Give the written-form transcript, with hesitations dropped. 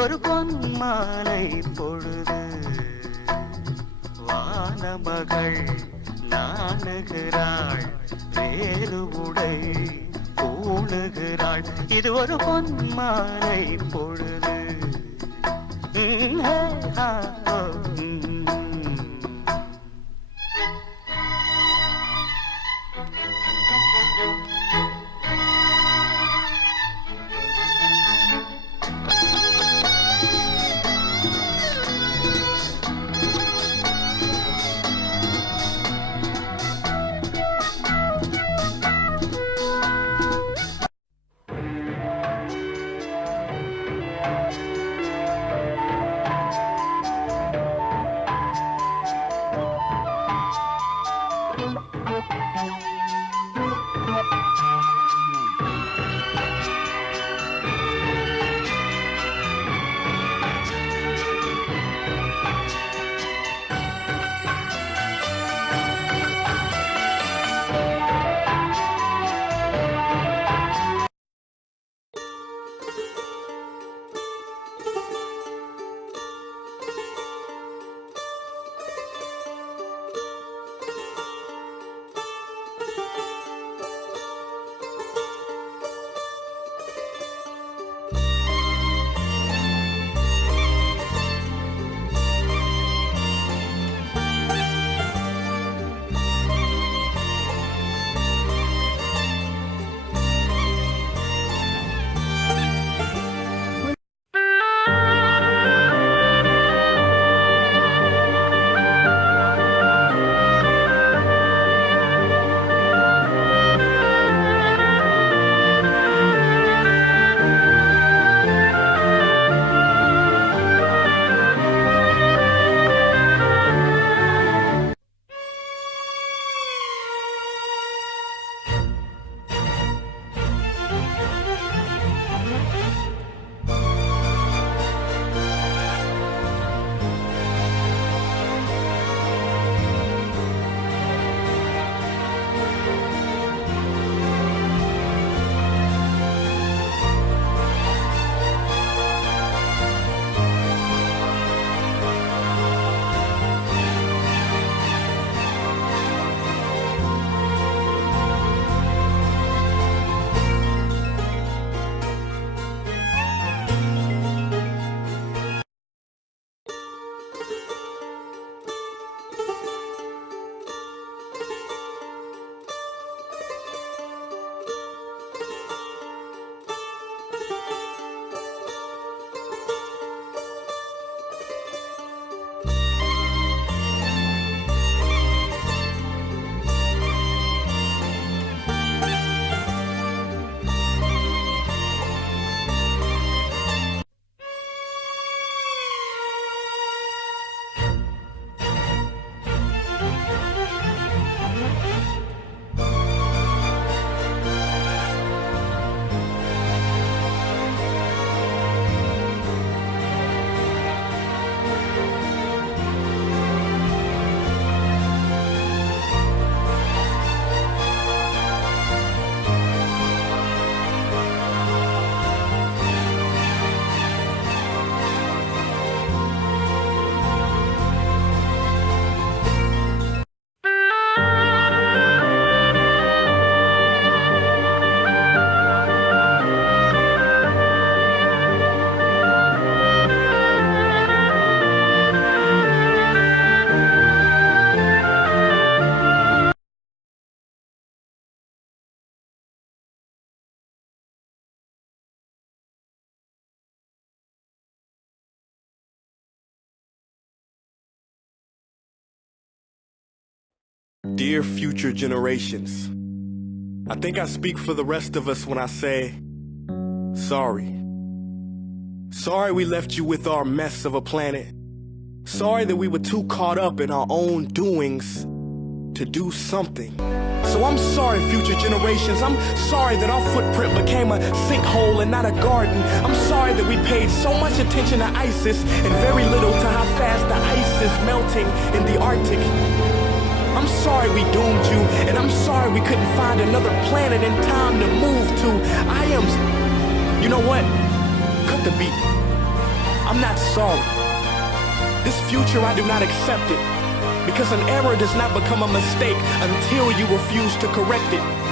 ஒரு பொன்மாலை பொழுது வானமகள் நாணுகிறாள் வேறு உடை பூணுகிறாள் இது ஒரு பொன்மாலை பொழுது Dear future generations, I think I speak for the rest of us when I say, sorry. Sorry we left you with our mess of a planet. Sorry that we were too caught up in our own doings to do something. So I'm sorry, future generations. I'm sorry that our footprint became a sinkhole and not a garden. I'm sorry that we paid so much attention to ISIS and very little to how fast the ice is melting in the Arctic. I'm sorry we doomed you, and I'm sorry we couldn't find another planet in time to move to. You know what? Cut the beat. I'm not sorry. This future, I do not accept it. Because an error does not become a mistake until you refuse to correct it.